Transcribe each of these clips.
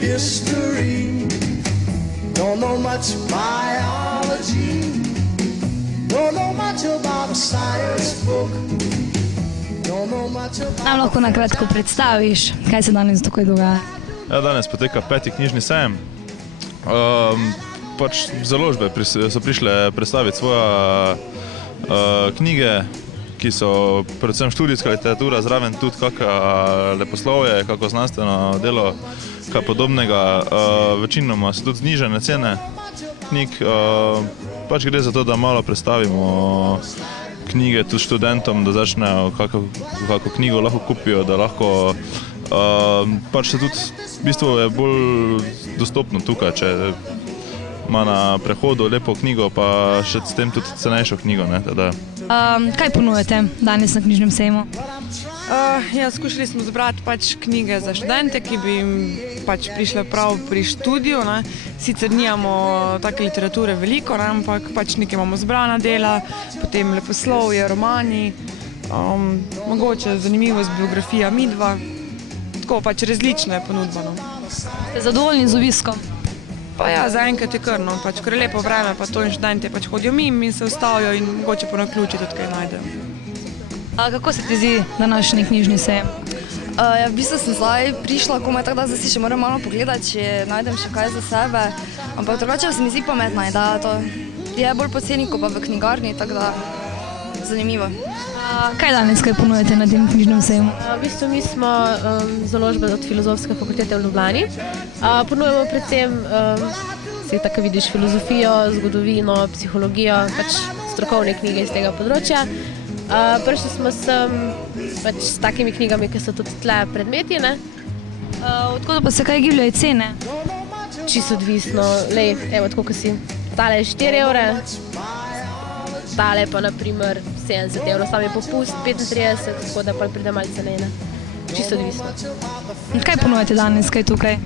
history. Don't know much biology. Don't know much about a science book. Nam lahko na kratko predstaviš, kaj se danes tukaj dogaja? Ja, danes poteka 5. knjižni sejem. Založbe so prišle predstaviti svoje knjige, ki so predvsem študijska literatura, zraven tudi kakšno leposlovje, kako znanstveno delo, kaj podobnega. Večinoma so tudi znižene cene knjig. Gre za to, da malo predstavimo knjige tudi študentom, da začnejo kako knjigo lahko kupijo, da lahko se tudi v bistvu je bolj dostopno tukaj, če ima na prehodu lepo knjigo, pa še s tem tudi cenejšo knjigo. Kaj ponujate danes na knjižnem sejmu? Skušali smo zbrati knjige za študente, ki bi jim prišle prav pri študiju. Sicer nimamo take literature veliko, ampak nekaj imamo zbrana dela, potem leposlovje, romani, mogoče zanimivost, biografija midva, tako različne ponudbe. Ste zadovoljni z obiskom? Zaenkrat je kar, ker je lepo vreme, pa to in študenti hodijo mimo in se ustavijo in mogoče po naključju tudi kaj najdejo. Kako se ti zdi današnji knjižni sejem? V bistvu sem zdaj prišla, komaj tako da zdaj si še moram malo pogledati, če najdem še kaj za sebe. Ampak drugače se mi zdi pametna ideja, to je bolj poceni, kot pa v knjigarni, tako da zanimivo. Kaj danes ponujete na tem knjižnem sejmu? V bistvu mi smo založba od Filozofske fakultete v Ljubljani. Ponujemo predvsem, tako vidiš, filozofijo, zgodovino, psihologijo, strokovne knjige iz tega področja. Prišli smo sem s takimi knjigami, ki so tudi tle predmeti. Odkud pa se kaj gibljajo cene? Čisto odvisno. Evo, tako ko si. Tale je 4 evre, tale pa naprimer 70 evrov, sam je popust 35, tako da pa pride malo cenejne. Čisto odvisno. Kaj ponujete danes, kaj tukaj?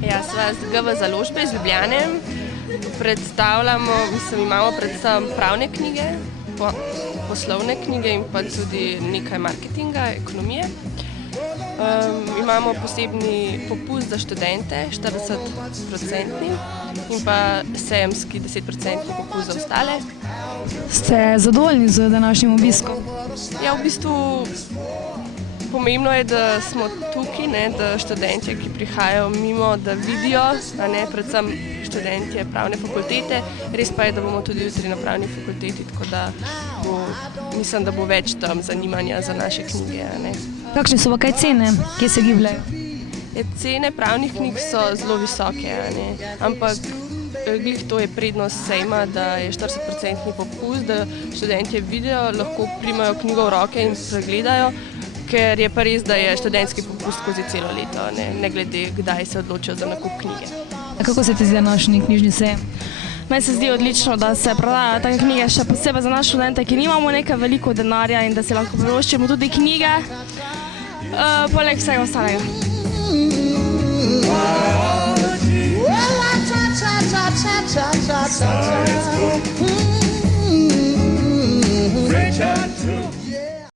Sva z GV založbe iz Ljubljane. Imamo predvsem pravne knjige, poslovne knjige in pa tudi nekaj marketinga, ekonomije. Imamo posebni popust za študente, 40% in pa sejemski 10% popust za ostale. Ste zadovoljni z današnjim obiskom? V bistvu pomembno je, da smo tukaj, da študentje, ki prihajajo mimo, da vidijo, predvsem študentje pravne fakultete. Res pa je, da bomo tudi jutri na pravni fakulteti, tako da mislim, da bo več tam zanimanja za naše knjige. Kakšne so pa kaj cene, kje se gibljajo? Cene pravnih knjig so zelo visoke, ampak glih to je prednost sejma, da je 40% popust, da študentje vidijo, lahko primajo knjigo v roke in pregledajo, ker je pa res, da je študentski popust skozi celo leto, ne glede, kdaj se odločijo za nakup knjige. Kako se ti zdi današnji knjižni sejem? Meni se zdi odlično, da se prodajajo take knjige, še posebej za naše študente, ki nimamo nekaj veliko denarja in da si lahko privoščimo tudi knjige, poleg vsega ostalega. Well, I try.